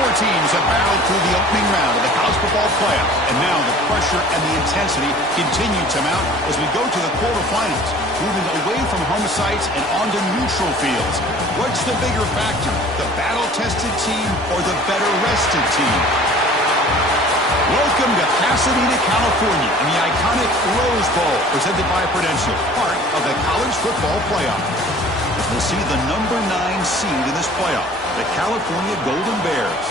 Four teams have battled through the opening round of the college football playoff, and now the pressure and the intensity continue to mount as we go to the quarterfinals, moving away from home sites and onto neutral fields. What's the bigger factor, the battle-tested team or the better-rested team? Welcome to Pasadena, California, in the iconic Rose Bowl, presented by Prudential, part of the college football playoff. As we'll see the number 9 seed in this playoff, the California Golden Bears,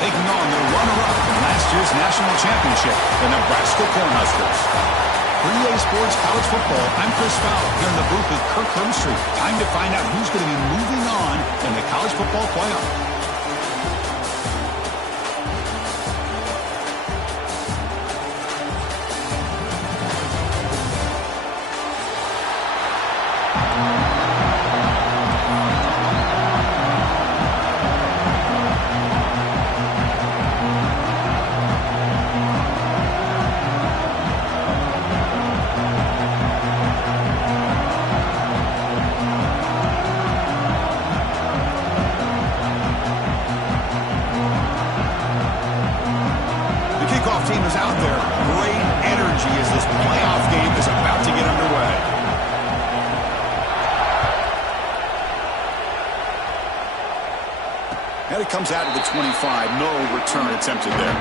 taking on their runner-up in last year's national championship, the Nebraska Cornhuskers. For EA Sports College Football, I'm Chris Fowler, here in the booth with Kirk Hermstreet. Time to find out who's going to be moving on in the college football playoff. Team is out there. Great energy as this playoff game is about to get underway. And it comes out of the 25. No return attempted there.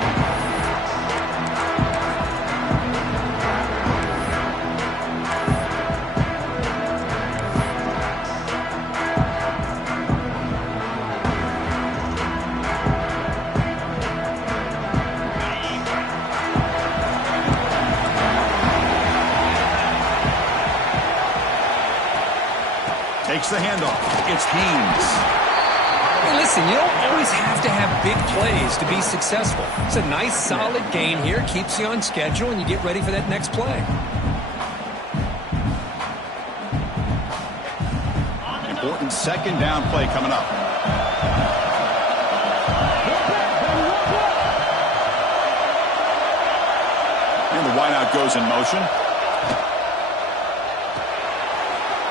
Takes the handoff. It's Haynes. Hey, listen, you don't always have to have big plays to be successful. It's a nice, solid game here. Keeps you on schedule, and you get ready for that next play. Important second down play coming up. And the wideout goes in motion.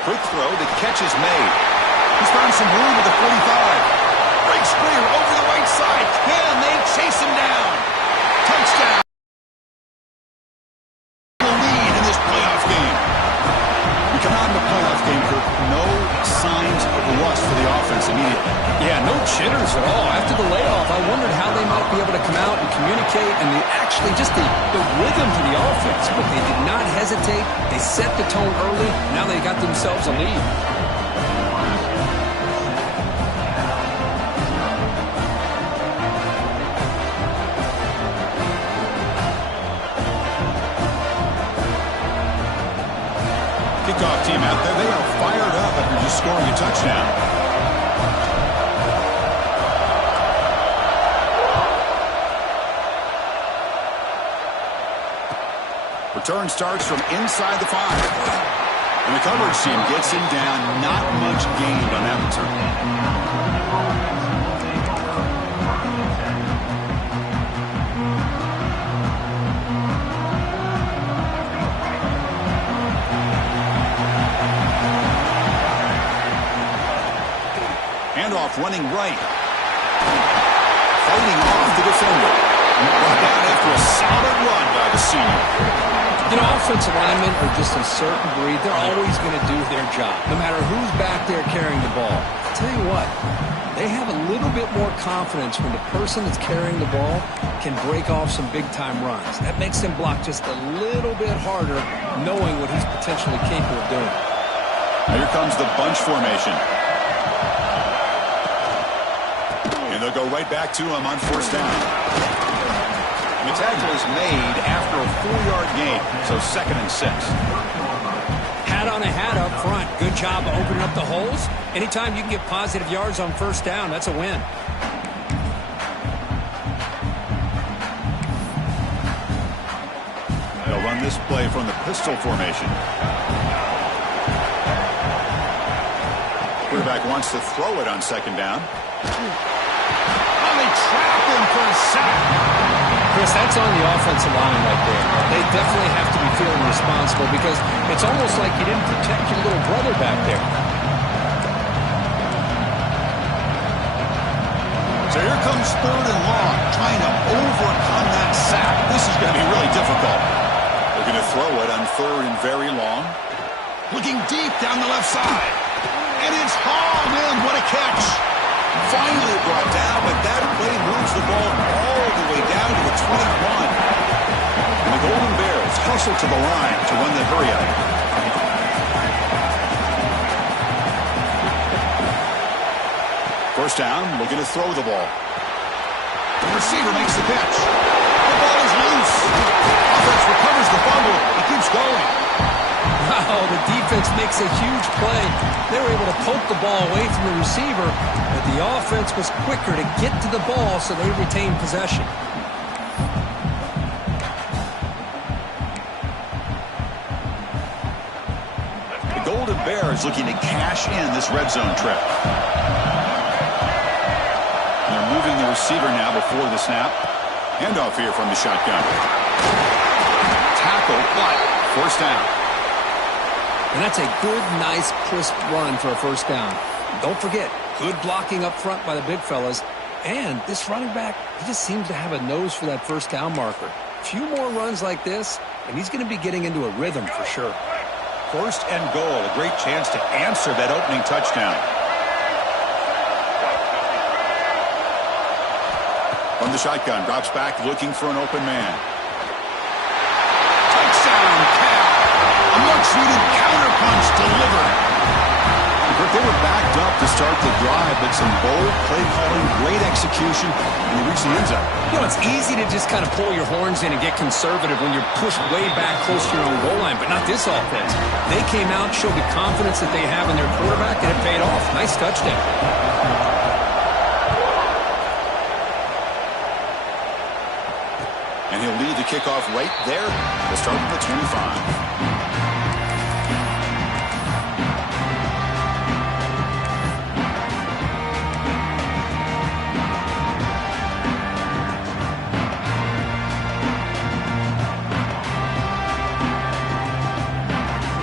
Quick throw, the catch is made. He's found some room at the 45. Breaks clear over the right side. Can they chase him down? Touchdown. The lead in this playoff game. We come out in the playoff game, Kirk. No signs of rust for the offense immediately. Yeah, no jitters at all. After the layoff, I wondered how they might be able to come out and communicate and just the rhythm to the offense. But they did not hesitate. They set the tone early. Now they got themselves a lead. Kickoff team out there. They are fired up after just scoring a touchdown. Return starts from inside the 5. And the coverage team gets him down. Not much gained on that return. Handoff running right. Fighting off the defender. Brought down after a solid run by the senior. You know, offensive linemen are just a certain breed. They're always going to do their job, no matter who's back there carrying the ball. I'll tell you what, they have a little bit more confidence when the person that's carrying the ball can break off some big-time runs. That makes them block just a little bit harder, knowing what he's potentially capable of doing. Now here comes the bunch formation. And they'll go right back to him on first down. The tackle is made after a 4-yard gain, so 2nd and 6. Hat on a hat up front. Good job opening up the holes. Anytime you can get positive yards on first down, that's a win. They'll run this play from the pistol formation. Quarterback wants to throw it on 2nd down. Oh, they trap him for a sack. Chris, that's on the offensive line right there. They definitely have to be feeling responsible because it's almost like you didn't protect your little brother back there. So here comes 3rd and long, trying to overcome that sack. This is going to be really difficult. They're going to throw it on 3rd and very long. Looking deep down the left side. And it's hauled in. What a catch. Finally brought down, but that play moves the ball all the way down to the 21. And the Golden Bears hustle to the line to run the hurry-up. First down, looking to throw the ball. The receiver makes the catch. The ball is loose. Offense recovers the fumble. It keeps going. Wow, the defense makes a huge play. They were able to poke the ball away from the receiver, but the offense was quicker to get to the ball, so they retained possession. The Golden Bears looking to cash in this red zone trip. And they're moving the receiver now before the snap. Handoff here from the shotgun. Tackle, but first down. And that's a good, nice, crisp run for a first down. Don't forget, good blocking up front by the big fellas. And this running back, he just seems to have a nose for that first down marker. A few more runs like this, and he's going to be getting into a rhythm for sure. First and goal, a great chance to answer that opening touchdown. From the shotgun, drops back looking for an open man. Touchdown, Cal. A much-needed counterpunch delivered. But they were backed up to start the drive, but some bold play calling, great execution, and they reached the end zone. You know, it's easy to just kind of pull your horns in and get conservative when you're pushed way back close to your own goal line, but not this offense. They came out, showed the confidence that they have in their quarterback, and it paid off. Nice touchdown. And he'll lead the kickoff right there. We'll start at the 25.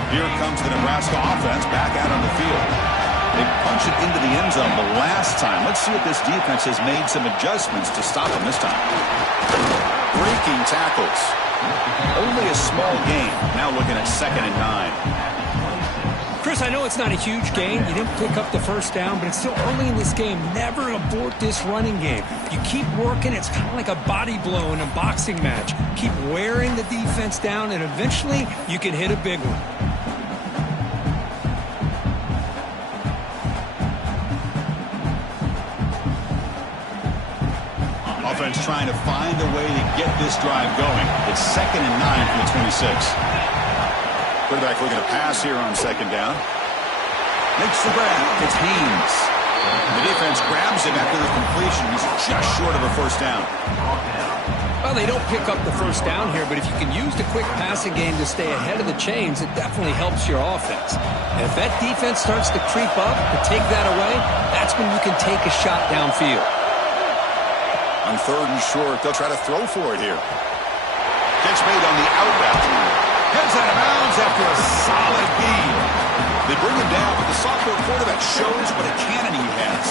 Here comes the Nebraska offense back out on the field. They punch it into the end zone the last time. Let's see if this defense has made some adjustments to stop them this time. Breaking tackles. Only a small gain. Now looking at 2nd and 9. Chris, I know it's not a huge gain. You didn't pick up the first down, but it's still early in this game. Never abort this running game. You keep working. It's kind of like a body blow in a boxing match. Keep wearing the defense down, and eventually you can hit a big one. Offense trying to find a way to get this drive going. It's 2nd and 9 from the 26. Quarterback looking to pass here on 2nd down. Makes the grab. It's Haynes. The defense grabs him after the completion. He's just short of a first down. Well, they don't pick up the first down here, but if you can use the quick passing game to stay ahead of the chains, it definitely helps your offense. And if that defense starts to creep up, to take that away, that's when you can take a shot downfield. On 3rd and short, they'll try to throw for it here. Catch made on the out route. Heads out of bounds after a solid gain. They bring him down, but the sophomore quarterback shows what a cannon he has.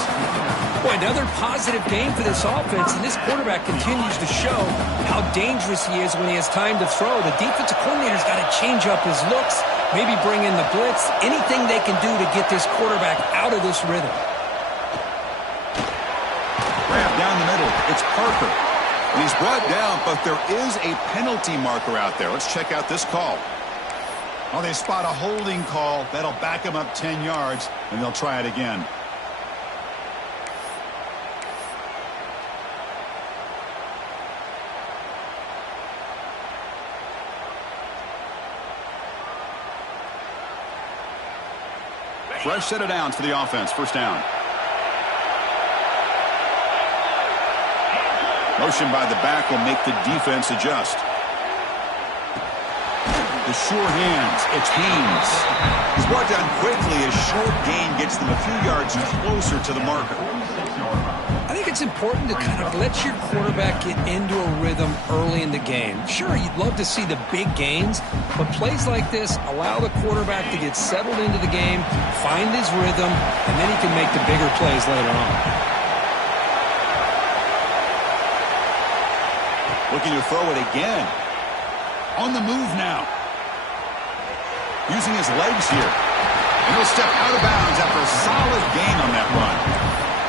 Boy, another positive game for this offense, and this quarterback continues to show how dangerous he is when he has time to throw. The defensive coordinator's got to change up his looks, maybe bring in the blitz, anything they can do to get this quarterback out of this rhythm. Grab down the middle. It's Parker. And he's brought down, but there is a penalty marker out there. Let's check out this call. Oh, they spot a holding call. That'll back him up 10 yards, and they'll try it again. Fresh set of downs for the offense. First down. Motion by the back will make the defense adjust. The sure hands. It's Haynes. He's brought down quickly. A short gain gets them a few yards closer to the marker. I think it's important to kind of let your quarterback get into a rhythm early in the game. Sure, you'd love to see the big gains, but plays like this allow the quarterback to get settled into the game, find his rhythm, and then he can make the bigger plays later on. Looking to throw it again. On the move now. Using his legs here. And he'll step out of bounds after a solid gain on that run.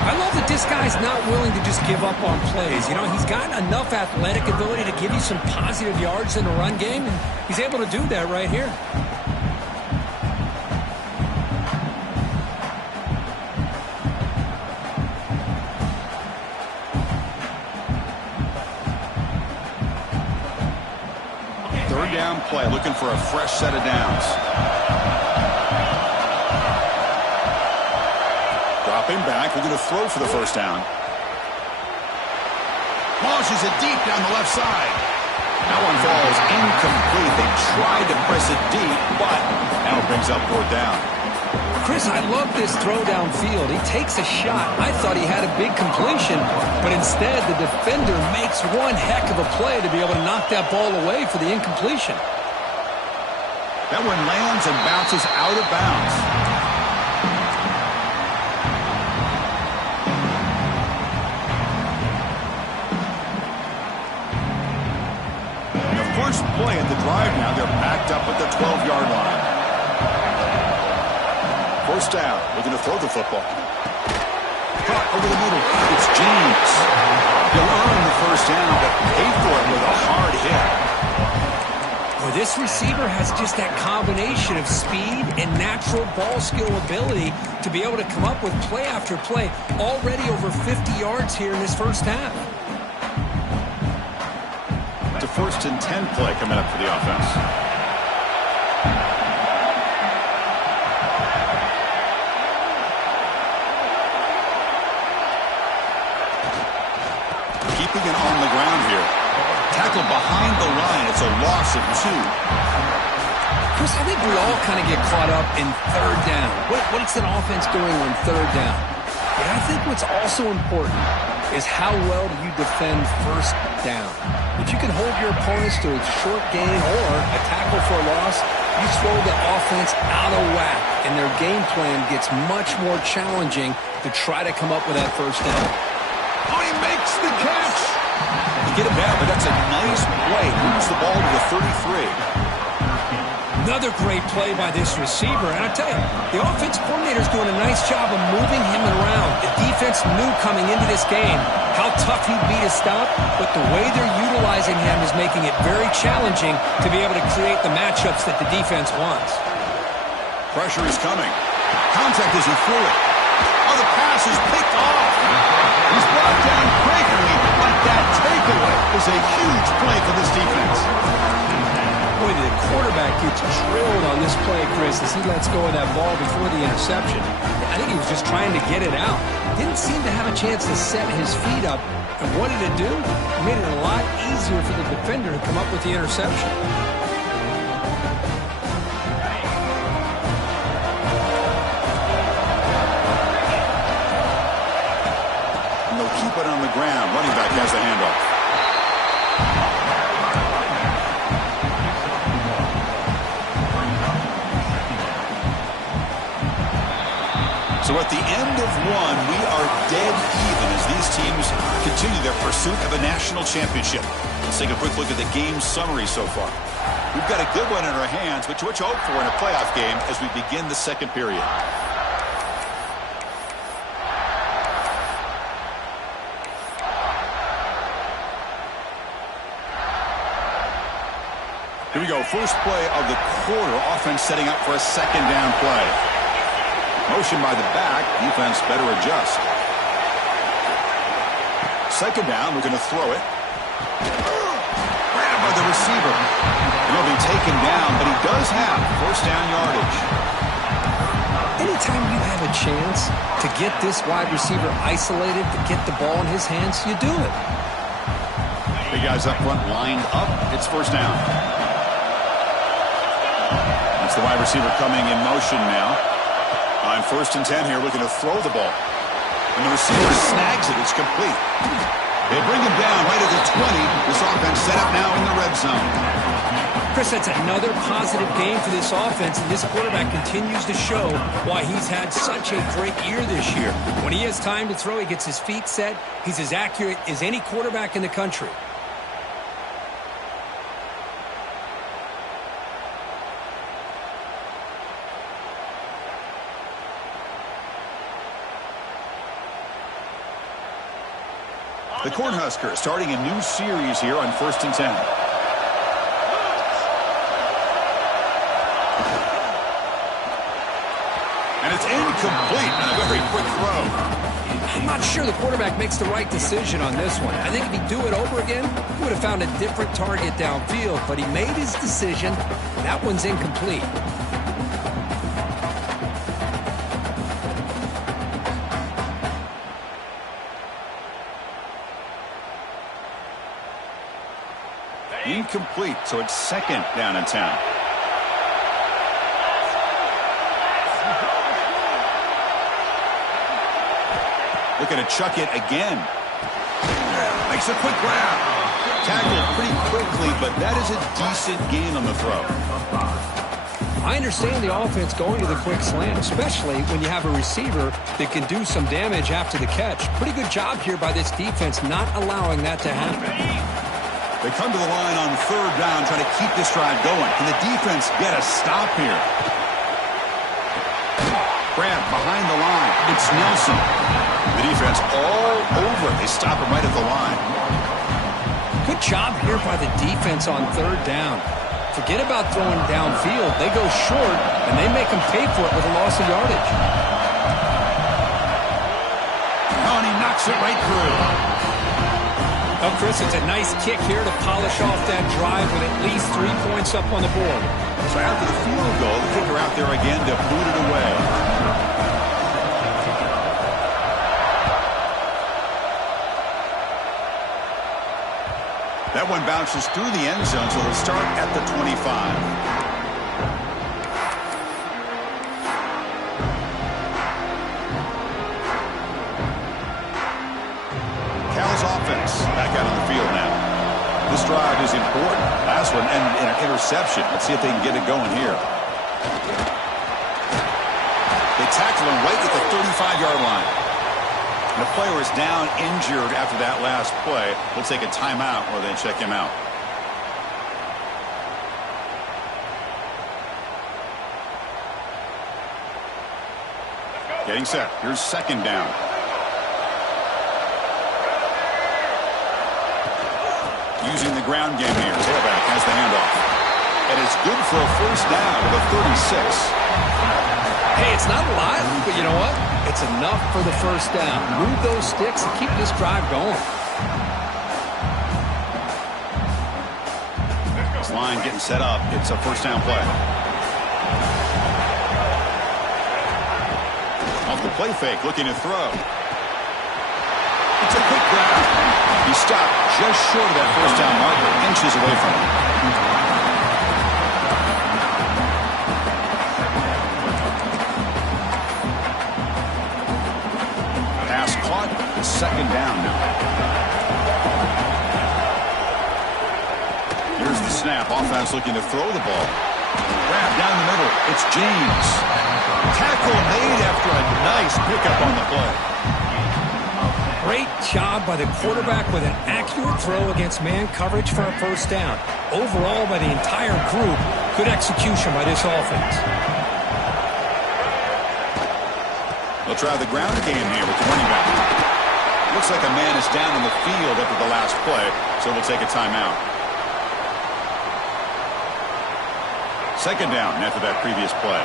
I love that this guy's not willing to just give up on plays. You know, he's got enough athletic ability to give you some positive yards in the run game, and he's able to do that right here. Third down play, looking for a fresh set of downs. Dropping back, we're going to throw for the first down. Launches it deep down the left side. That one falls incomplete. They tried to press it deep, but now it brings up fourth down. Chris, I love this throw downfield. He takes a shot. I thought he had a big completion, but instead the defender makes one heck of a play to be able to knock that ball away for the incompletion. That one lands and bounces out of bounds. The first play of the drive now, they're backed up at the 12-yard line. First down, we're going to throw the football. Caught over the middle. It's James. He'll earn the first down, but pay for it with a hard hit. Well, this receiver has just that combination of speed and natural ball skill ability to be able to come up with play after play. Already over 50 yards here in this first half. It's a 1st and 10 play coming up for the offense. Keeping it on the ground here. Tackle behind the line. It's a loss of 2. Chris, I think we all kind of get caught up in third down. What's an offense doing on third down? But I think what's also important is how well do you defend first down. If you can hold your opponents to a short gain or a tackle for a loss, you throw the offense out of whack, and their game plan gets much more challenging to try to come up with that first down. Oh, he makes the catch. You get it back, but that's a nice play. Moves the ball to the 33. Another great play by this receiver. And I tell you, the offense coordinator's doing a nice job of moving him around. The defense knew coming into this game how tough he'd be to stop, but the way they're utilizing him is making it very challenging to be able to create the matchups that the defense wants. Pressure is coming. Contact as he threw it. Oh, the pass is picked off. He's brought down quickly, but that takeaway is a huge play for this defense. Boy, the quarterback gets drilled on this play, Chris, as he lets go of that ball before the interception. I think he was just trying to get it out. Didn't seem to have a chance to set his feet up. And what did it do? It made it a lot easier for the defender to come up with the interception. And they'll keep it on the ground. Running back has the handoff. So at the end of one, we are dead even as these teams continue their pursuit of a national championship. Let's take a quick look at the game summary so far. We've got a good one in our hands, which what you hope for in a playoff game as we begin the second period. Here we go. First play of the quarter. Offense setting up for a second down play. Motion by the back. Defense better adjust. Second down. We're going to throw it. Grabbed by the receiver. He'll be taken down, but he does have first down yardage. Anytime you have a chance to get this wide receiver isolated, to get the ball in his hands, you do it. Big guys up front lined up. It's first down. That's the wide receiver coming in motion now. On 1st and 10 here, looking to throw the ball. And the receiver snags it. It's complete. They bring him down right at the 20. This offense set up now in the red zone. Chris, that's another positive game for this offense, and this quarterback continues to show why he's had such a great year this year. When he has time to throw, he gets his feet set. He's as accurate as any quarterback in the country. The Cornhuskers starting a new series here on 1st and 10. And it's incomplete on a very quick throw. I'm not sure the quarterback makes the right decision on this one. I think if he'd do it over again, he would have found a different target downfield, but he made his decision. That one's incomplete. Incomplete, so it's 2nd down and 10. Looking to chuck it again. Makes a quick grab. Tackled pretty quickly, but that is a decent gain on the throw. I understand the offense going to the quick slant, especially when you have a receiver that can do some damage after the catch. Pretty good job here by this defense not allowing that to happen. They come to the line on 3rd down, trying to keep this drive going. Can the defense get a stop here? Grab behind the line. It's Nelson. The defense all over it. They stop him right at the line. Good job here by the defense on 3rd down. Forget about throwing downfield. They go short, and they make them pay for it with a loss of yardage. Oh, and he knocks it right through. Well, Chris, it's a nice kick here to polish off that drive with at least 3 points up on the board. So after the field goal, the kicker out there again to boot it away. That one bounces through the end zone, so they'll start at the 25. Offense back out on the field now. This drive is important. Last one and an interception. Let's see if they can get it going here. They tackle him right at the 35-yard line. And the player is down injured after that last play. We'll take a timeout or then check him out. Getting set. Here's 2nd down. Using the ground game here. Tailback has the handoff. And it's good for a 1st down with a 36. Hey, it's not a lot, but you know what? It's enough for the 1st down. Move those sticks and keep this drive going. This line getting set up. It's a 1st down play. Off the play fake, looking to throw. It's a quick grab. He stopped just short of that 1st down marker, inches away from him. Pass caught, 2nd down now. Here's the snap. Offense looking to throw the ball. Grab down the middle. It's James. Tackle made after a nice pickup on the play. Great job by the quarterback with an accurate throw against man coverage for a 1st down. Overall, by the entire group, good execution by this offense. They'll try the ground game here with the running back. Looks like a man is down on the field after the last play, so we'll take a timeout. 2nd down after that previous play.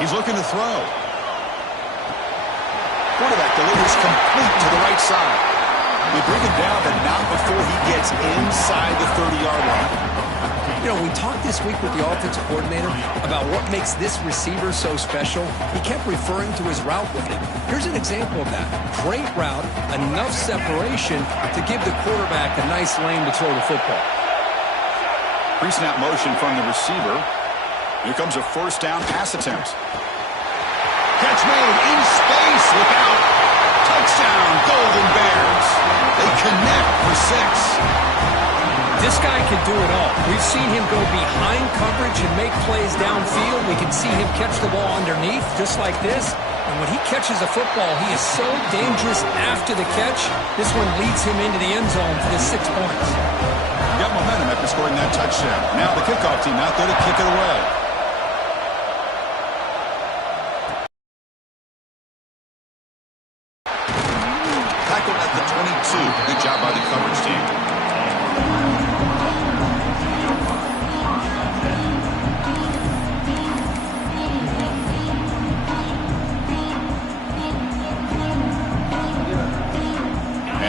He's looking to throw. Quarterback delivers complete to the right side. They bring him down, but not before he gets inside the 30-yard line. You know, we talked this week with the offensive coordinator about what makes this receiver so special. He kept referring to his route with him. Here's an example of that. Great route, enough separation to give the quarterback a nice lane to throw the football. Pre-snap motion from the receiver. Here comes a 1st down pass attempt. Catch made in space. Look out. Touchdown, Golden Bears. They connect for 6. This guy can do it all. We've seen him go behind coverage and make plays downfield. We can see him catch the ball underneath just like this. And when he catches a football, he is so dangerous after the catch. This one leads him into the end zone for the 6 points. Got momentum after scoring that touchdown. Now the kickoff team out there to kick it away. 2. Good job by the coverage team.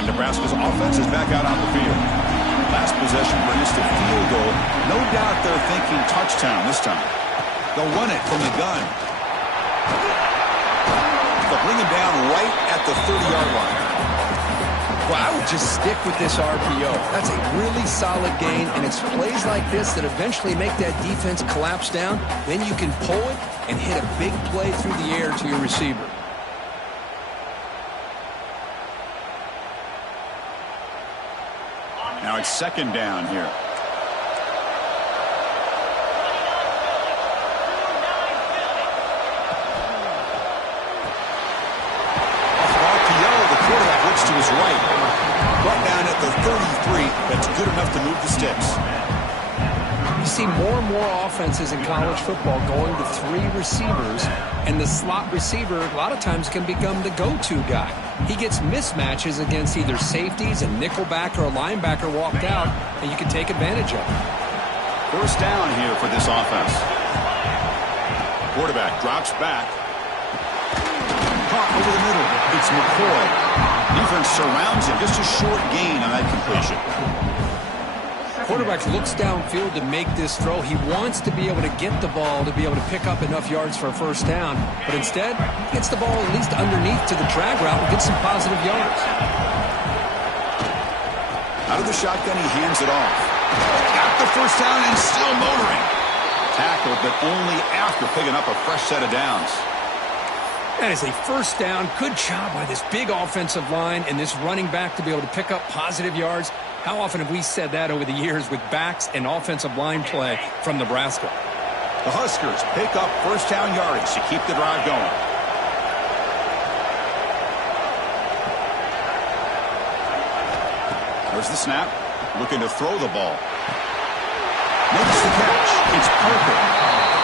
Nebraska's offense is back out on the field. Last possession produced a field goal. No doubt they're thinking touchdown this time. They'll run it from the gun. They'll bring him down right at the 30-yard line. Well, I would just stick with this RPO. That's a really solid gain, and it's plays like this that eventually make that defense collapse down. Then you can pull it and hit a big play through the air to your receiver. Now it's second down here. Off of RPO, the quarterback looks to his right. Brought down at the 33. That's good enough to move the sticks. You see more and more offenses in college football going to 3 receivers, and the slot receiver a lot of times can become the go-to guy. He gets mismatches against either safeties, a nickelback, or a linebacker walked out, and you can take advantage of it. First down here for this offense. Quarterback drops back. Caught over the middle. It's McCoy. Defense surrounds him. Just a short gain on that completion. Quarterback looks downfield to make this throw. He wants to be able to get the ball to be able to pick up enough yards for a first down, but instead he gets the ball at least underneath to the drag route and gets some positive yards. Out of the shotgun, he hands it off. Got the first down and still motoring. Tackled, but only after picking up a fresh set of downs. That is a first down. Good job by this big offensive line and this running back to be able to pick up positive yards. How often have we said that over the years with backs and offensive line play from Nebraska? The Huskers pick up first down yardage to keep the drive going. There's the snap. Looking to throw the ball. Makes the catch. It's perfect.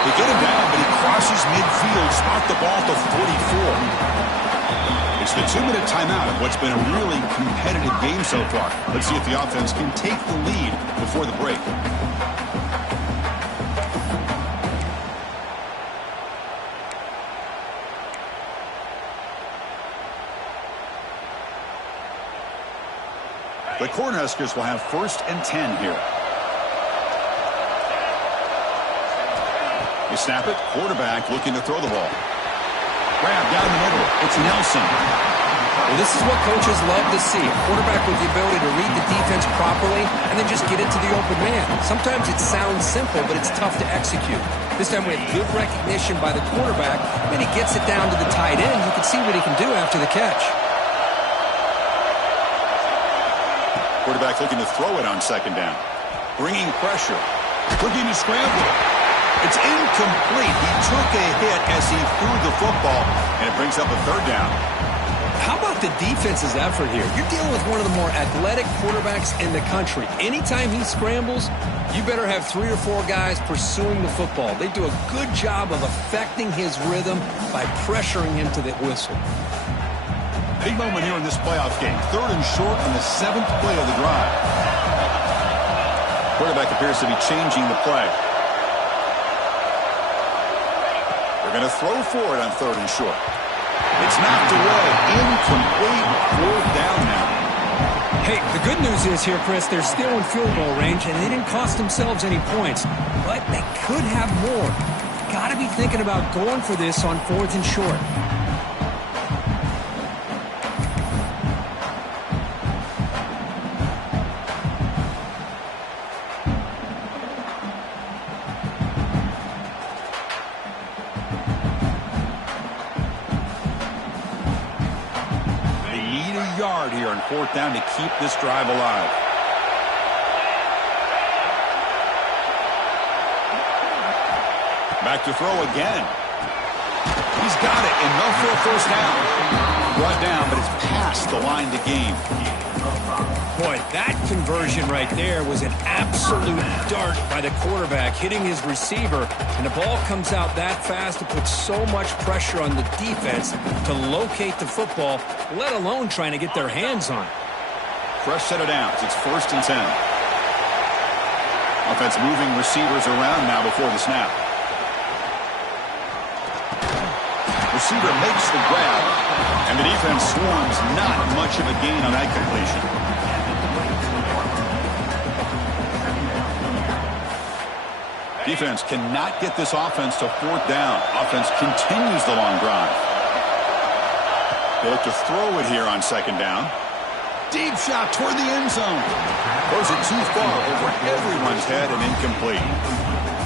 They get him down, but he crosses midfield. Spot the ball to 44. It's the 2-minute timeout of what's been a really competitive game so far. Let's see if the offense can take the lead before the break. The Cornhuskers will have 1st and 10 here. They snap it. Quarterback looking to throw the ball. Grab down the middle. It's Nelson. Well, this is what coaches love to see. A quarterback with the ability to read the defense properly and then just get it to the open man. Sometimes it sounds simple, but it's tough to execute. This time we have good recognition by the quarterback. Then he gets it down to the tight end. You can see what he can do after the catch. Quarterback looking to throw it on second down. Bringing pressure. Looking to scramble. It's incomplete. He took a hit as he threw the football, and it brings up a third down. How about the defense's effort here? You're dealing with one of the more athletic quarterbacks in the country. Anytime he scrambles, you better have 3 or 4 guys pursuing the football. They do a good job of affecting his rhythm by pressuring him to the whistle. Big moment here in this playoff game. 3rd and short on the 7th play of the drive. Quarterback appears to be changing the play. They're going to throw for it on 3rd and short. It's knocked away. Incomplete. 4th down now. Hey, the good news is here, Chris, they're still in field goal range, and they didn't cost themselves any points. But they could have more. Got to be thinking about going for this on 4th and short. Here on 4th down to keep this drive alive. Back to throw again. He's got it. Enough for a first down. Brought down, but it's past the line to gain. Boy, that conversion right there was an absolute dart by the quarterback, hitting his receiver, and the ball comes out that fast to put so much pressure on the defense to locate the football, let alone trying to get their hands on it. fresh set of downs. It's 1st and 10. Offense moving receivers around now before the snap. Receiver makes the grab, and the defense swarms. Not much of a gain on that completion. Defense cannot get this offense to 4th down. Offense continues the long drive. They look to throw it here on 2nd down. Deep shot toward the end zone. Throws it too far over everyone's head and incomplete.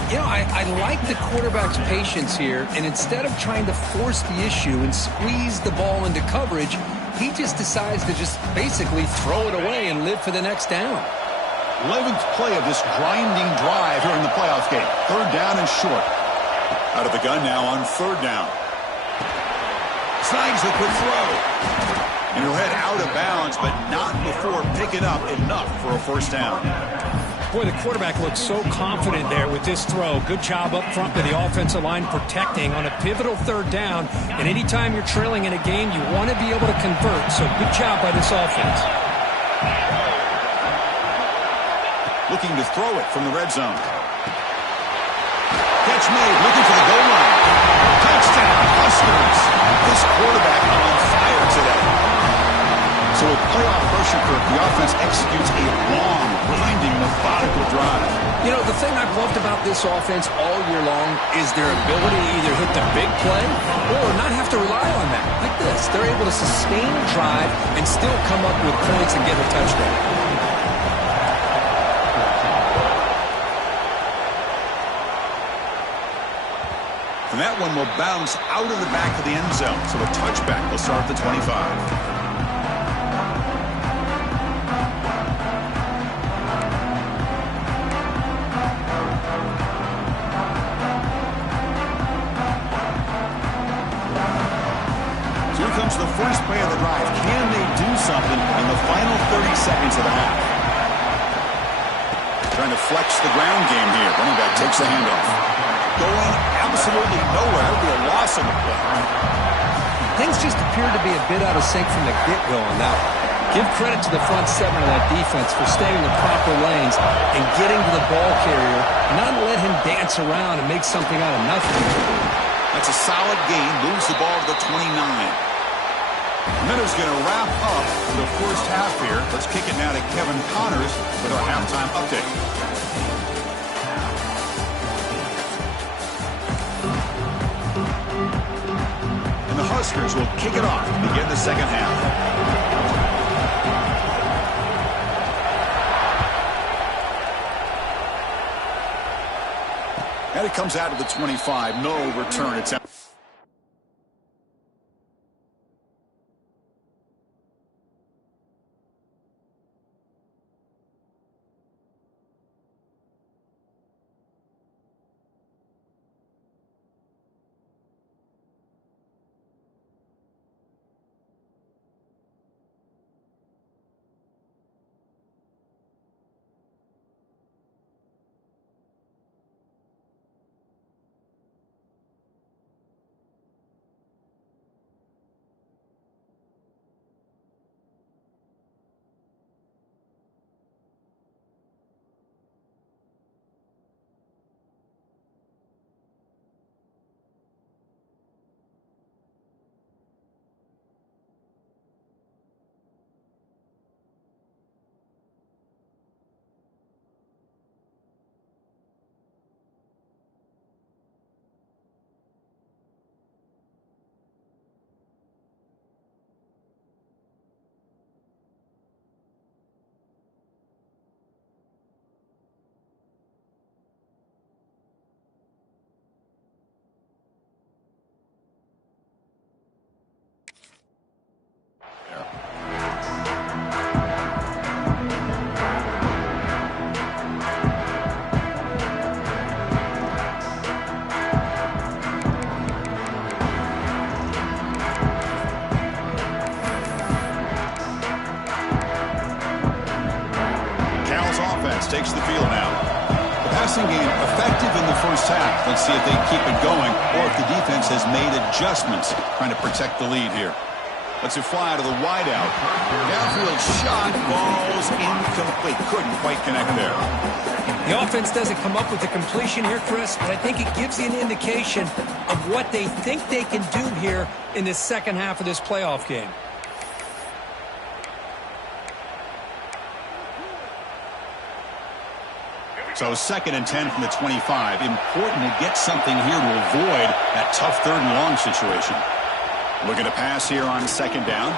You know, I like the quarterback's patience here, and instead of trying to force the issue and squeeze the ball into coverage, he just decides to just basically throw it away and live for the next down. 11th play of this grinding drive here in the playoff game. 3rd down and short. Out of the gun now on 3rd down. Snags the quick throw. And he'll head out of bounds, but not before picking up enough for a 1st down. Boy, the quarterback looks so confident there with this throw. Good job up front by the offensive line protecting on a pivotal 3rd down. And anytime you're trailing in a game, you want to be able to convert. So good job by this offense. Looking to throw it from the red zone. Catch made, looking for the goal line. Touchdown, Huskers. This quarterback on fire today. So with playoff pressure, the offense executes a long, grinding, methodical drive. You know, the thing I've loved about this offense all year long is their ability to either hit the big play or not have to rely on that. Like this, they're able to sustain a drive and still come up with points and get a touchdown. And that one will bounce out of the back of the end zone. So a touchback will start at the 25. Comes the first play of the drive. Can they do something in the final 30 seconds of the half? Trying to flex the ground game here. Running back takes the handoff. Going absolutely nowhere. That would be a loss on the play. Things just appear to be a bit out of sync from the get-go on that one. Give credit to the front 7 of that defense for staying in the proper lanes and getting to the ball carrier, not let him dance around and make something out of nothing. That's a solid gain. Moves the ball to the 29. Minnows going to wrap up the first half here. Let's kick it now to Kevin Connors with our halftime update. And the Huskers will kick it off to begin the second half. And it comes out of the 25. No return. It's out. Takes the field now. The passing game effective in the first half. Let's see if they keep it going or if the defense has made adjustments trying to protect the lead here. Lets it fly to the wideout. Downfield shot, falls incomplete. Couldn't quite connect there. The offense doesn't come up with the completion here, Chris, but I think it gives you an indication of what they think they can do here in this second half of this playoff game. So 2nd and 10 from the 25. Important to get something here to avoid that tough 3rd and long situation. Looking to pass here on 2nd down.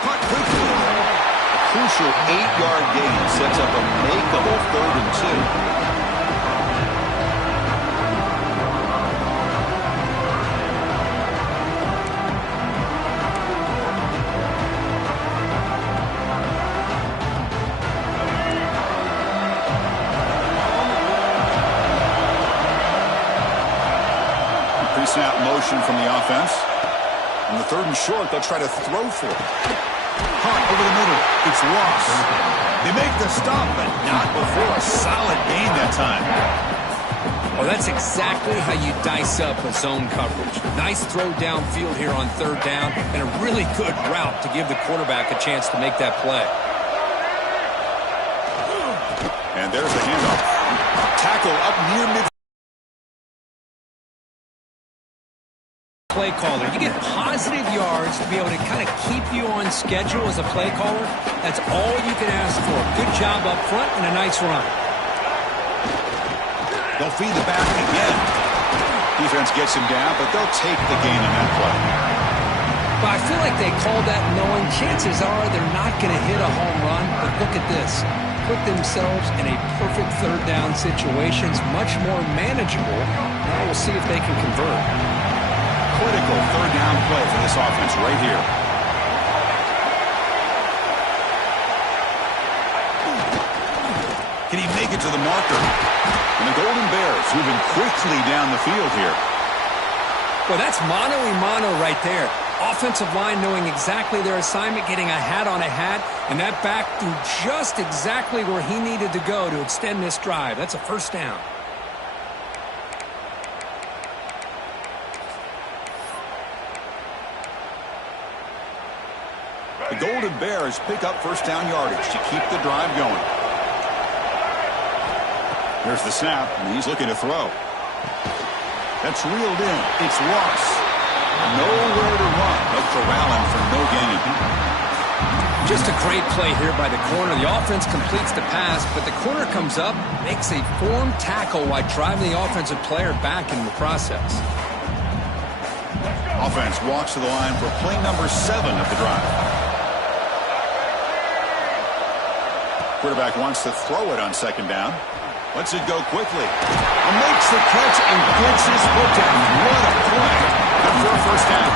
Caught quickly. A crucial 8-yard gain sets up a makeable 3rd and 2. Pre-snap motion from the offense. On the 3rd and short, they'll try to throw for it. Caught over the middle. It's lost. They make the stop, but not before a solid gain that time. Well, that's exactly how you dice up a zone coverage. Nice throw downfield here on 3rd down, and a really good route to give the quarterback a chance to make that play. And there's the handoff. Tackle up near mid. Play caller. You get positive yards to be able to kind of keep you on schedule as a play caller. That's all you can ask for. Good job up front and a nice run. They'll feed the back again. Defense gets him down, but they'll take the gain on that play. But I feel like they call that knowing chances are they're not going to hit a home run. But look at this. Put themselves in a perfect 3rd down situation. It's much more manageable. Now we'll see if they can convert. Critical 3rd down play for this offense right here. Can he make it to the marker? And the Golden Bears moving quickly down the field here. Well, that's mano-a-mano right there. Offensive line knowing exactly their assignment, getting a hat on a hat, and that back threw just exactly where he needed to go to extend this drive. That's a 1st down. The Golden Bears pick up 1st down yardage to keep the drive going. Here's the snap, and he's looking to throw. That's reeled in. It's lost. Nowhere to run. They'll corral him for no gain. Just a great play here by the corner. The offense completes the pass, but the corner comes up, makes a form tackle while driving the offensive player back in the process. Offense walks to the line for play number 7 of the drive. Quarterback wants to throw it on 2nd down. Lets it go quickly. And makes the catch and gets his foot down. What a play. Good for a 1st down.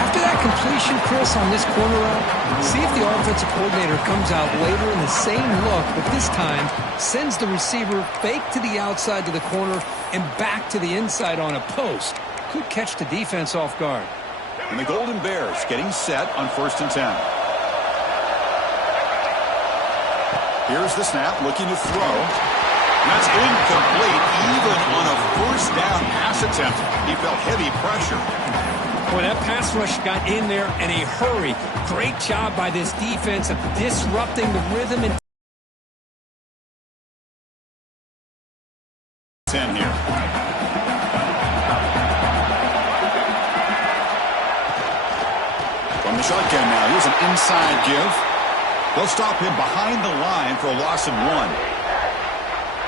After that completion, Chris, on this corner route, see if the offensive coordinator comes out later in the same look, but this time sends the receiver fake to the outside to the corner and back to the inside on a post. Could catch the defense off guard. And the Golden Bears getting set on 1st and 10. Here's the snap, looking to throw. That's incomplete, even on a 1st down pass attempt. He felt heavy pressure. Boy, that pass rush got in there in a hurry. Great job by this defense of disrupting the rhythm and 10 here. From the shotgun now, here's an inside give. They'll stop him behind the line for a loss of 1.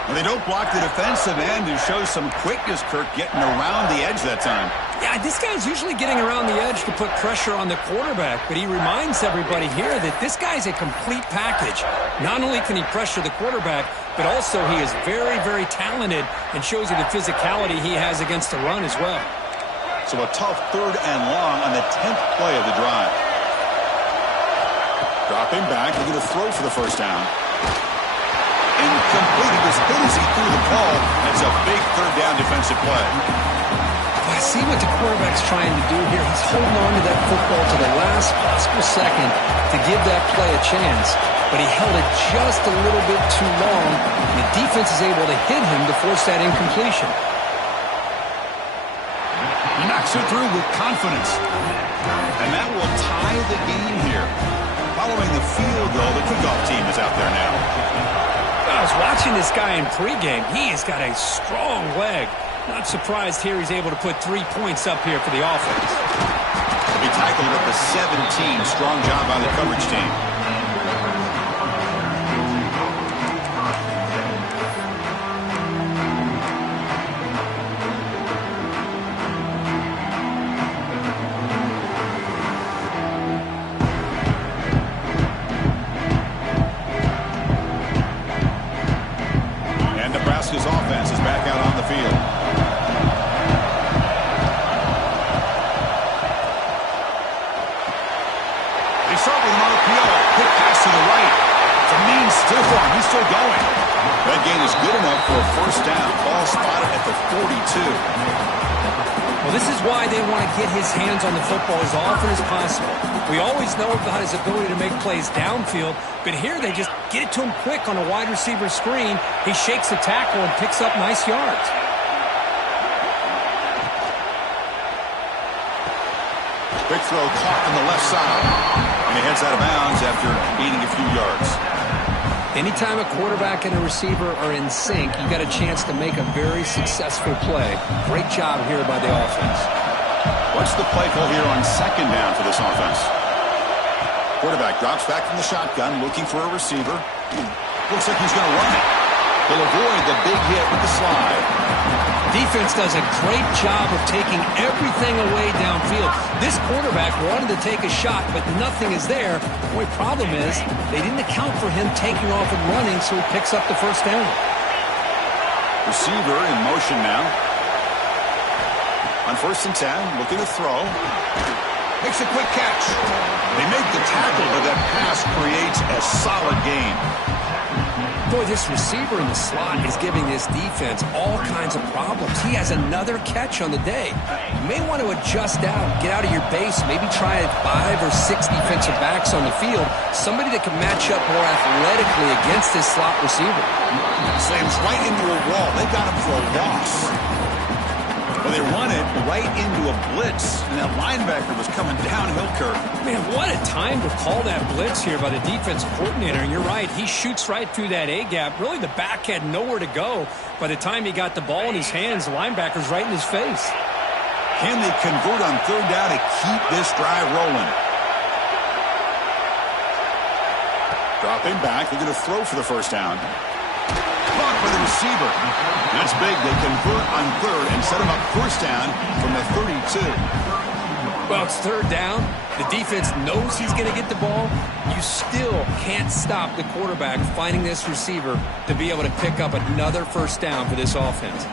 And they don't block the defensive end, who shows some quickness, Kirk, getting around the edge that time. Yeah, this guy's usually getting around the edge to put pressure on the quarterback, but he reminds everybody here that this guy's a complete package. Not only can he pressure the quarterback, but also he is very, very talented and shows you the physicality he has against the run as well. So a tough 3rd and long on the 10th play of the drive. Dropping back, looking to throw for the 1st down. Incomplete. He was hit as he threw the ball. That's a big 3rd down defensive play. I see what the quarterback's trying to do here. He's holding on to that football to the last possible second to give that play a chance. But he held it just a little bit too long, and the defense is able to hit him to force that incompletion. Knocks Makes it through with confidence. And that will tie the game here. Following the field goal, the kickoff team is out there now. I was watching this guy in pregame. He has got a strong leg. Not surprised here he's able to put 3 points up here for the offense. He tackled at the 17. Strong job by the coverage team. Nebraska's offense is back out on the field. They start with an RPO. Quick pass to the right. It's a mean stiff arm. He's still going. That gain is good enough for a first down. Ball spotted at the 42. Well, this is why they want to get his hands on the football as often as possible. We always know about his ability to make plays downfield, but here they just get it to him quick on a wide receiver screen. He shakes the tackle and picks up nice yards. Quick throw caught on the left side. And he heads out of bounds after gaining a few yards. Anytime a quarterback and a receiver are in sync, you got a chance to make a very successful play. Great job here by the offense. What's the play call here on second down for this offense? Quarterback drops back from the shotgun, looking for a receiver. Looks like he's going to run it. He'll avoid the big hit with the slide. Defense does a great job of taking everything away downfield. This quarterback wanted to take a shot, but nothing is there. The only problem is they didn't account for him taking off and running, so he picks up the first down. Receiver in motion now. On 1st and 10, looking to throw. Makes a quick catch. They make the tackle, but that pass creates a solid gain. Boy, this receiver in the slot is giving this defense all kinds of problems. He has another catch on the day. You may want to adjust out, get out of your base, maybe try 5 or 6 defensive backs on the field, somebody that can match up more athletically against this slot receiver. Slams right into a wall. They got him for a loss. Well, they run it right into a blitz, and that linebacker was coming downhill, Kirk. Man, what a time to call that blitz here by the defensive coordinator. And you're right, he shoots right through that A-gap. Really, the back had nowhere to go. By the time he got the ball in his hands, the linebacker's right in his face. Can they convert on third down to keep this drive rolling? Dropping back, they're going to throw for the first down. Blocked by the receiver. That's big. They convert on third and set him up first down from the 32. Well, it's third down. The defense knows he's going to get the ball. You still can't stop the quarterback finding this receiver to be able to pick up another first down for this offense.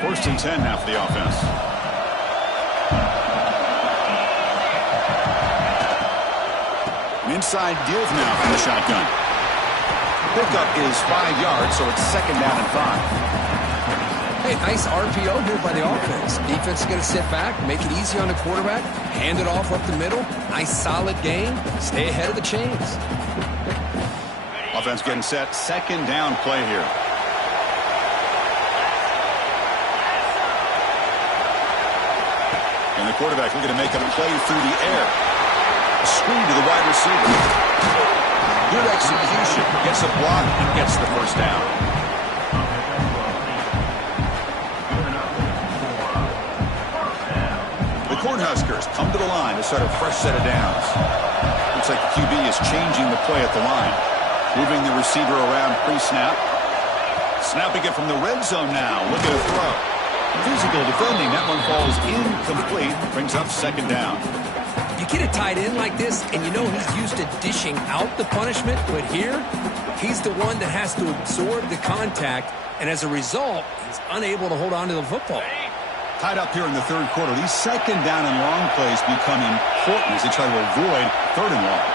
1st and 10 now for the offense. An inside give now from the shotgun. Pickup is 5 yards, so it's 2nd down and 5. Hey, nice RPO here by the offense. Defense is going to sit back, make it easy on the quarterback, hand it off up the middle. Nice solid game. Stay ahead of the chains. Offense getting set. 2nd down play here. And the quarterback looking to make a play through the air. A screen to the wide receiver. Good execution. Gets a block and gets the first down. The Cornhuskers come to the line to start a fresh set of downs. Looks like the QB is changing the play at the line. Moving the receiver around pre-snap. Snapping it from the red zone now. Looking to throw. Physical defending. That one falls incomplete. Brings up 2nd down. You get a tight end like this, and you know he's used to dishing out the punishment, but here, he's the one that has to absorb the contact, and as a result, he's unable to hold on to the football. Tied up here in the 3rd quarter. These 2nd down and long plays become important as they try to avoid 3rd and long.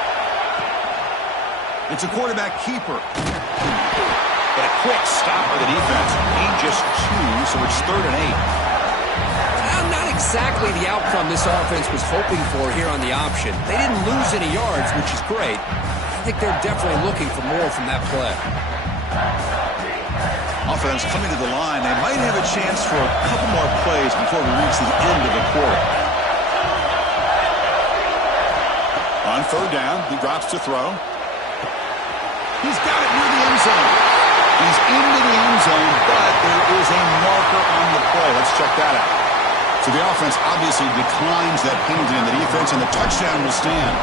It's a quarterback keeper. But a quick stop by the defense. Gain just 2, so it's 3rd and 8. Not exactly the outcome this offense was hoping for here on the option. They didn't lose any yards, which is great. I think they're definitely looking for more from that play. offense coming to the line. They might have a chance for a couple more plays before we reach the end of the quarter. On third down, he drops to throw. He's got it near the end zone. He's into the end zone, but there is a marker on the play. Let's check that out. So the offense obviously declines that penalty in the defense, and the touchdown will stand.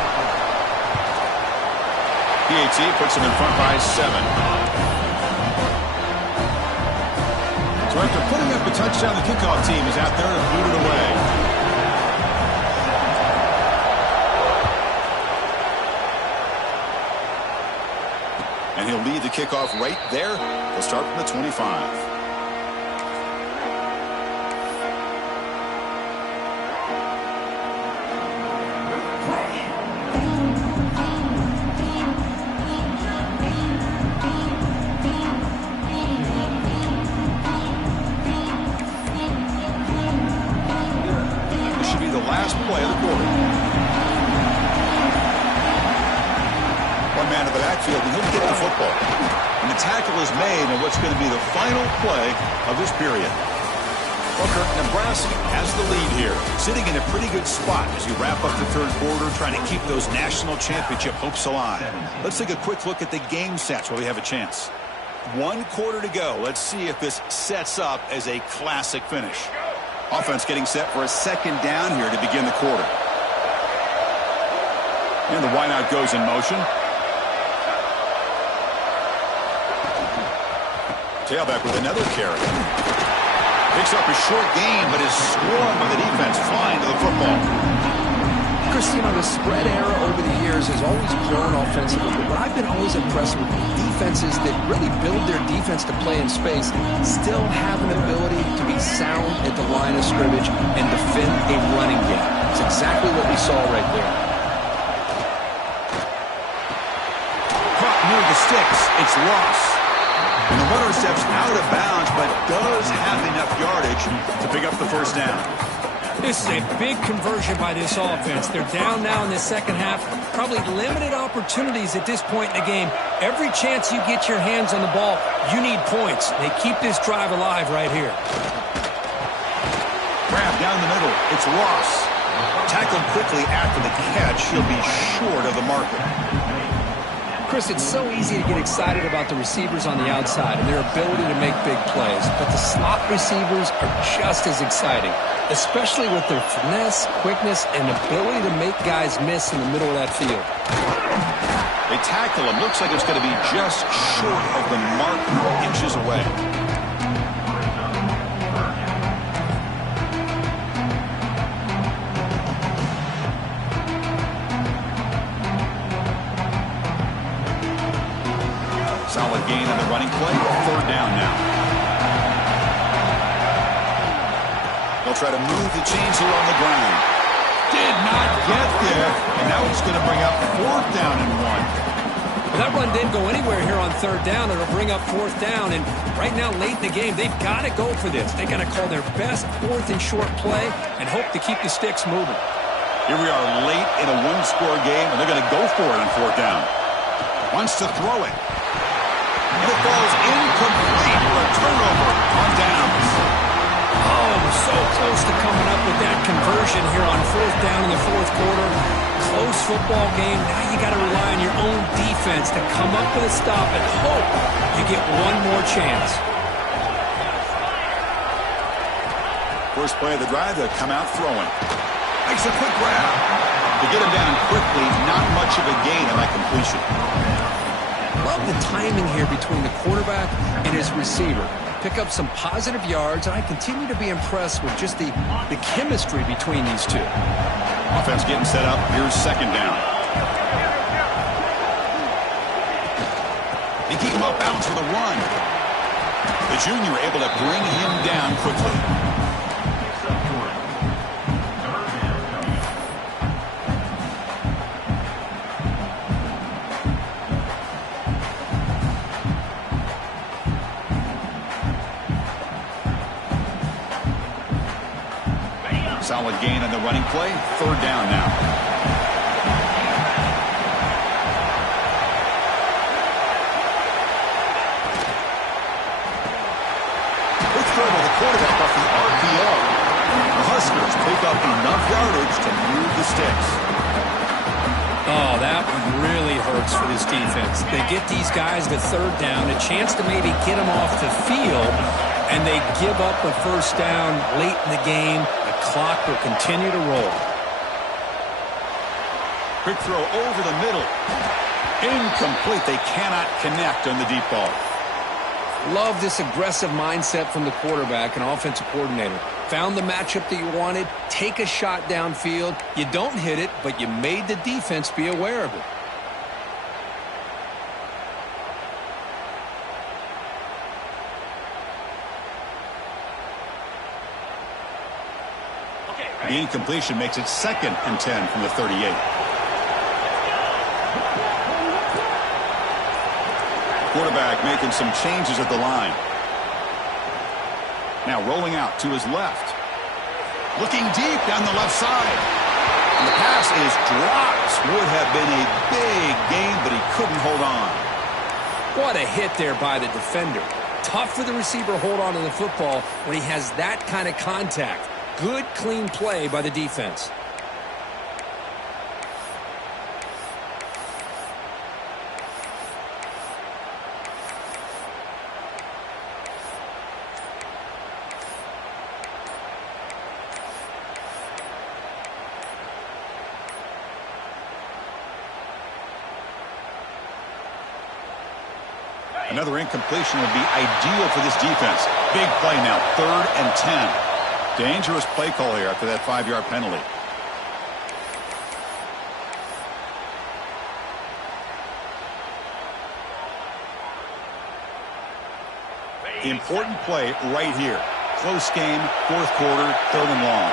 PAT puts him in front by 7. So after putting up a touchdown, the kickoff team is out there to boot it away. And he'll lead the kickoff right there. He'll start from the 25. Play of the quarter. One man in the backfield, and he'll get the football. And the tackle is made on what's going to be the final play of this period. Booker, Nebraska has the lead here, sitting in a pretty good spot as you wrap up the third quarter, trying to keep those national championship hopes alive. Let's take a quick look at the game stats while we have a chance. 1 quarter to go. Let's see if this sets up as a classic finish. Offense getting set for a second down here to begin the quarter. And the wideout goes in motion. Tailback with another carry. Picks up a short gain, but is swarmed by the defense flying to the football. Chris, you know, the spread era over the years has always grown offensively, but what I've been always impressed with defenses that really build their defense to play in space still have an ability to be sound at the line of scrimmage and defend a running game. It's exactly what we saw right there. Caught near the sticks. It's lost. And the runner steps out of bounds, but does have enough yardage to pick up the first down. This is a big conversion by this offense. They're down now in the second half. Probably limited opportunities at this point in the game. Every chance you get your hands on the ball, you need points. They keep this drive alive right here. Grab down the middle. It's Ross. Tackled quickly after the catch. He'll be short of the marker. Chris, it's so easy to get excited about the receivers on the outside and their ability to make big plays, but the slot receivers are just as exciting, especially with their finesse, quickness, and ability to make guys miss in the middle of that field. They tackle him. Looks like it's going to be just short of the mark, inches away. Solid gain on the running play. Third down now. They'll try to move the chains here on the ground. Did not get there. And now it's going to bring up 4th down and 1. Well, that run didn't go anywhere here on 3rd down. It'll bring up 4th down. And right now, late in the game, they've got to go for this. They've got to call their best 4th and short play and hope to keep the sticks moving. Here we are late in a 1-score game, and they're going to go for it on 4th down. Wants to throw it. And it falls incomplete for a turnover on downs. Oh, so close to coming up with that conversion here on 4th down in the 4th quarter. Close football game. Now you got to rely on your own defense to come up with a stop and hope you get one more chance. First play of the drive, they'll come out throwing. Makes a quick grab. To get him down quickly, not much of a gain on that completion. Love the timing here between the quarterback and his receiver. Pick up some positive yards, and I continue to be impressed with just the chemistry between these two. Offense getting set up. Here's 2nd down. They keep him up bounds for the run. The junior able to bring him down quickly. Solid gain on the running play. 3rd down now. pick up enough yardage to move the sticks. Oh, that one really hurts for this defense. They get these guys to third down, a chance to maybe get them off the field, and they give up a first down late in the game. The clock will continue to roll. Quick throw over the middle. Incomplete. They cannot connect on the deep ball. Love this aggressive mindset from the quarterback and offensive coordinator. Found the matchup that you wanted, take a shot downfield. You don't hit it, but you made the defense be aware of it. The incompletion makes it 2nd and 10 from the 38. Quarterback making some changes at the line. Now rolling out to his left. Looking deep down the left side. And the pass is dropped. Would have been a big gain, but he couldn't hold on. What a hit there by the defender. Tough for the receiver to hold on to the football when he has that kind of contact. Good, clean play by the defense. Another incompletion would be ideal for this defense. Big play now, 3rd and 10. Dangerous play call here after that 5-yard penalty. Important play right here. Close game, 4th quarter, 3rd and long.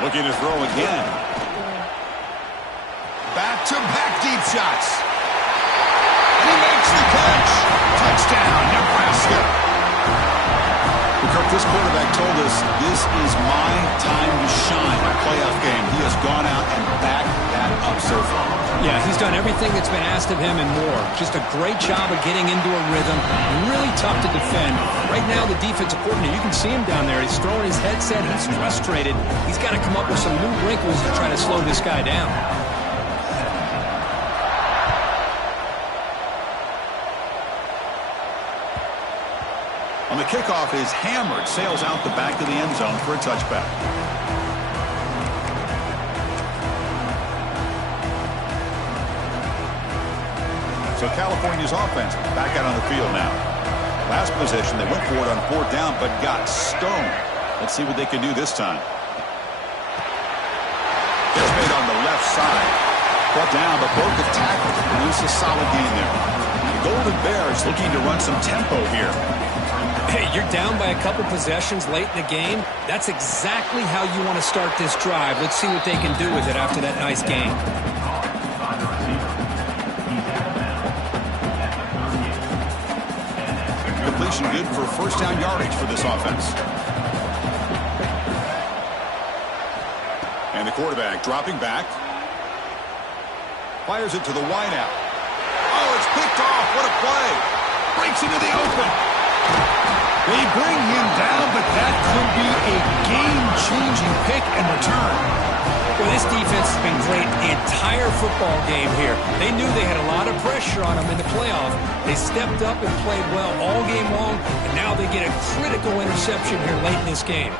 Looking to throw again. Back-to-back deep shots. He makes the catch. Touchdown, Nebraska. Kirk, this quarterback told us this is my time to shine, my playoff game. He has gone out and backed that up so far. Yeah, he's done everything that's been asked of him and more. Just a great job of getting into a rhythm. Really tough to defend. Right now, the defensive coordinator, you can see him down there. He's throwing his headset. He's frustrated. He's got to come up with some new wrinkles to try to slow this guy down. On the kickoff is hammered, sails out the back of the end zone for a touchback. So California's offense back out on the field now. Last possession, they went for it on 4th down, but got stoned. Let's see what they can do this time. Just made on the left side. Brought down, but broke the tackle to produce a solid gain there. The Golden Bears looking to run some tempo here. Hey, you're down by a couple possessions late in the game. That's exactly how you want to start this drive. Let's see what they can do with it after that nice game. Completion good for 1st down yardage for this offense. And the quarterback dropping back. Fires it to the wideout. Oh, it's picked off. What a play. Breaks into the open. They bring him down, but that could be a game-changing pick and return. Well, this defense has been great the entire football game here. They knew they had a lot of pressure on them in the playoff. They stepped up and played well all game long, and now they get a critical interception here late in this game.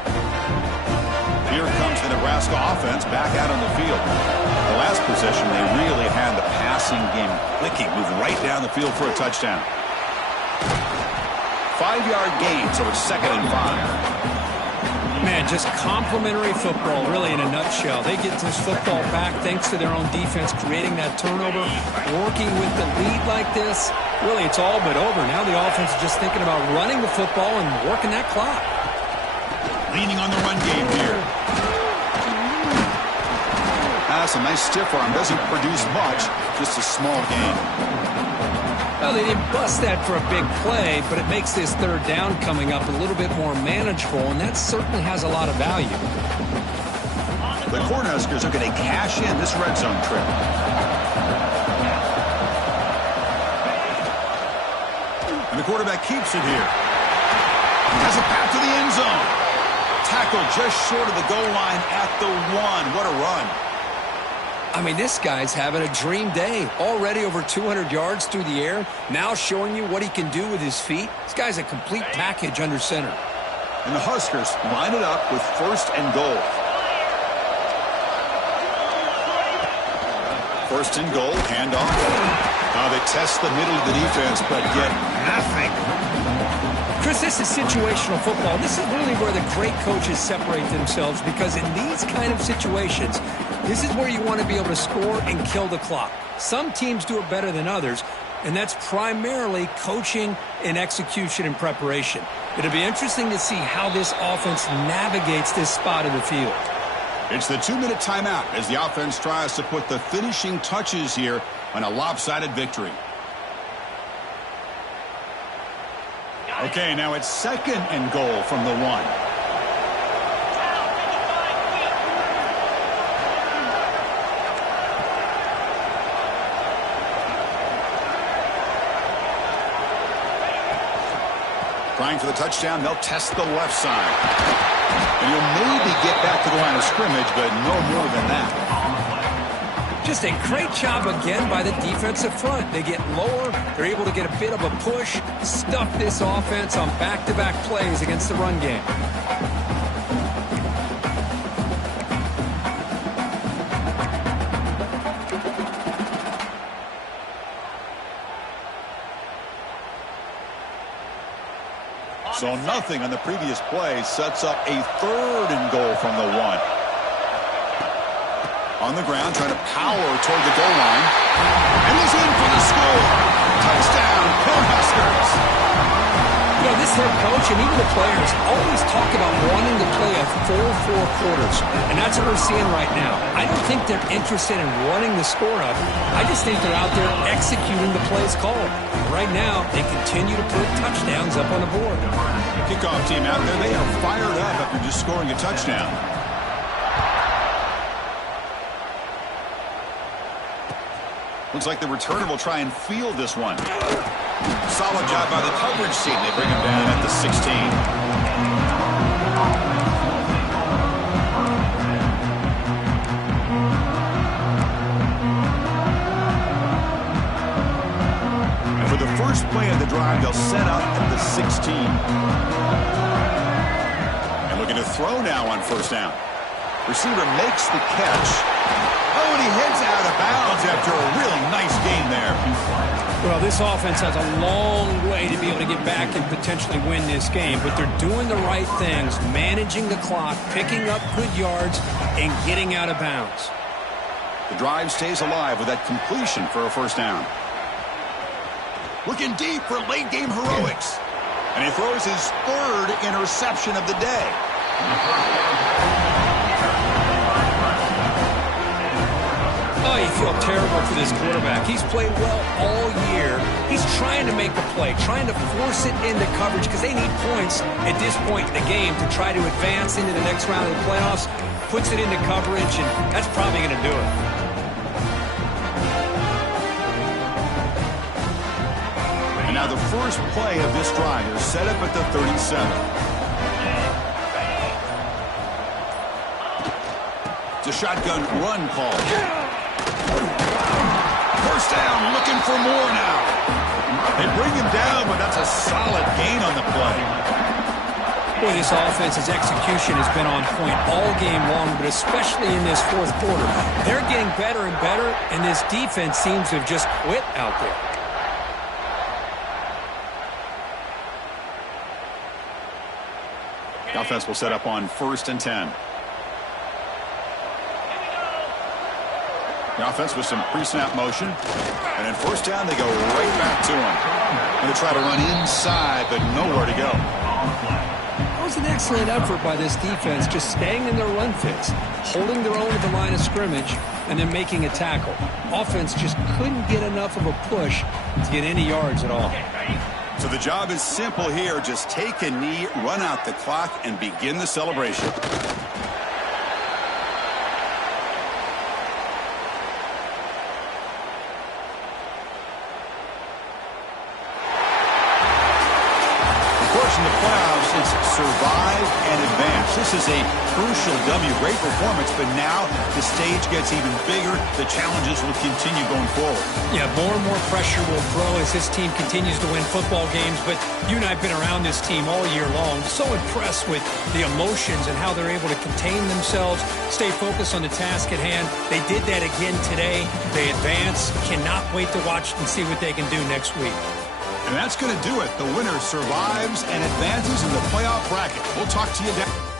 Here comes the Nebraska offense back out on the field. The last possession, they really had the passing game clicking, moved right down the field for a touchdown. 5-yard gain, so it's 2nd and 5. Man, just complimentary football, really, in a nutshell. They get this football back thanks to their own defense, creating that turnover, working with the lead like this. Really, it's all but over. Now the offense is just thinking about running the football and working that clock. Leaning on the run game here. That's a nice stiff arm. Doesn't produce much, just a small gain. Well, they didn't bust that for a big play, but it makes this 3rd down coming up a little bit more manageable, and that certainly has a lot of value. The Cornhuskers are going to cash in this red zone trip. And the the quarterback keeps it here. Has a path to the end zone. Tackle just short of the goal line at the 1. What a run. I mean, this guy's having a dream day. Already over 200 yards through the air. Now showing you what he can do with his feet. This guy's a complete package under center. And the Huskers line it up with 1st and goal. 1st and goal, handoff. They test the middle of the defense, but get nothing. Chris, this is situational football. This is really where the great coaches separate themselves, because in these kind of situations, this is where you want to be able to score and kill the clock. Some teams do it better than others, and that's primarily coaching and execution and preparation. It'll be interesting to see how this offense navigates this spot of the field. It's the 2-minute timeout as the offense tries to put the finishing touches here on a lopsided victory. Okay, now it's 2nd and goal from the 1. Trying for the touchdown, they'll test the left side. And you'll maybe get back to the line of scrimmage, but no more than that. Just a great job again by the defensive front. They get lower. They're able to get a bit of a push, stuff this offense on back-to-back plays against the run game. So nothing on the previous play sets up a 3rd and goal from the 1. On the ground, trying to power toward the goal line. And he's in for the score. Touchdown, Cornhuskers. You know, this head coach and even the players always talk about wanting to play a full 4 quarters. And that's what we're seeing right now. I don't think they're interested in running the score up. I just think they're out there executing the plays called. Right now, they continue to put touchdowns up on the board. Kickoff team out there, they are fired up after just scoring a touchdown. Looks like the returner will try and field this one. Solid job by the coverage team. They bring him down at the 16. And for the first play of the drive, they'll set up at the 16. And looking to throw now on 1st down. Receiver makes the catch. Oh, and he heads out of bounds after a really nice gain there. Well, this offense has a long way to be able to get back and potentially win this game, but they're doing the right things, managing the clock, picking up good yards, and getting out of bounds. The drive stays alive with that completion for a 1st down. Looking deep for late-game heroics. And he throws his 3rd interception of the day. Oh, you feel terrible for this quarterback. He's played well all year. He's trying to make the play, trying to force it into coverage because they need points at this point in the game to try to advance into the next round of the playoffs. Puts it into coverage, and that's probably going to do it. And now the first play of this drive is set up at the 37. It's a shotgun run call. 1st down, looking for more now. They bring him down, but that's a solid gain on the play. Boy, this offense's execution has been on point all game long, but especially in this 4th quarter. They're getting better and better, and this defense seems to have just quit out there. The offense will set up on 1st and 10. The offense with some pre-snap motion. And in 1st down, they go right back to him. And they try to run inside, but nowhere to go. That was an excellent effort by this defense, just staying in their run fits, holding their own at the line of scrimmage, and then making a tackle. Offense just couldn't get enough of a push to get any yards at all. So the job is simple here. Just take a knee, run out the clock, and begin the celebration. playoffs, it's survive and advance. This is a crucial W. Great performance, but now the stage gets even bigger. The challenges will continue going forward. Yeah, more and more pressure will grow as this team continues to win football games, but you and I have been around this team all year long. So impressed with the emotions and how they're able to contain themselves, stay focused on the task at hand. They did that again today. They advance. Cannot wait to watch and see what they can do next week. And that's going to do it. The winner survives and advances in the playoff bracket. We'll talk to you down.